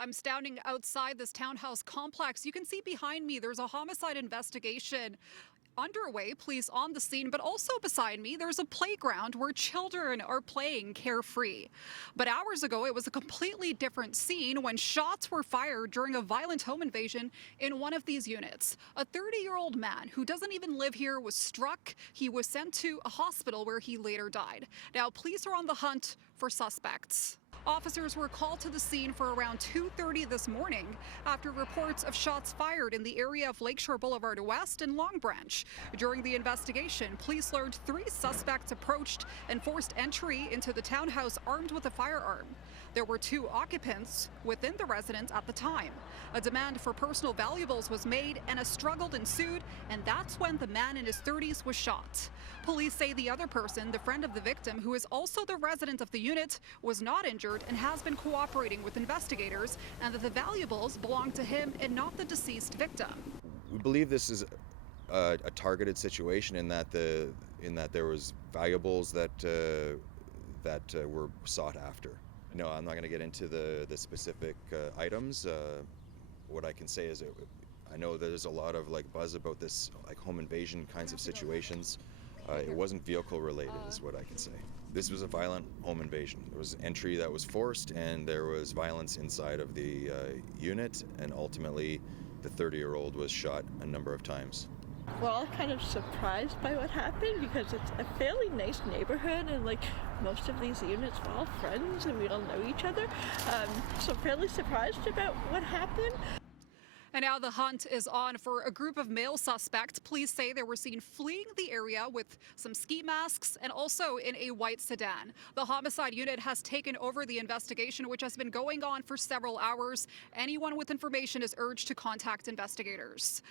I'm standing outside this townhouse complex. You can see behind me there's a homicide investigation underway, police on the scene, but also beside me there's a playground where children are playing carefree. But hours ago it was a completely different scene when shots were fired during a violent home invasion in one of these units. A 30-year-old man who doesn't even live here was struck. He was sent to a hospital where he later died. Now police are on the hunt for suspects. Officers were called to the scene for around 2:30 this morning after reports of shots fired in the area of Lakeshore Boulevard West and Long Branch. During the investigation, police learned 3 suspects approached and forced entry into the townhouse armed with a firearm. There were 2 occupants within the residence at the time. A demand for personal valuables was made and a struggle ensued, and that's when the man in his 30s was shot. Police say the other person, the friend of the victim, who is also the resident of the unit, was not injured and has been cooperating with investigators, and that the valuables belong to him and not the deceased victim. We believe this is a targeted situation in that there was valuables that were sought after. No, I'm not going to get into the specific items. What I can say is I know there's a lot of buzz about this home invasion kinds of situations. It wasn't vehicle related is what I can say. This was a violent home invasion. There was entry that was forced and there was violence inside of the unit, and ultimately the 30-year-old was shot a number of times. We're all kind of surprised by what happened because it's a fairly nice neighborhood, and most of these units are all friends and we all know each other. So fairly surprised about what happened. And now the hunt is on for a group of male suspects. Police say they were seen fleeing the area with some ski masks and also in a white sedan. The homicide unit has taken over the investigation, which has been going on for several hours. Anyone with information is urged to contact investigators.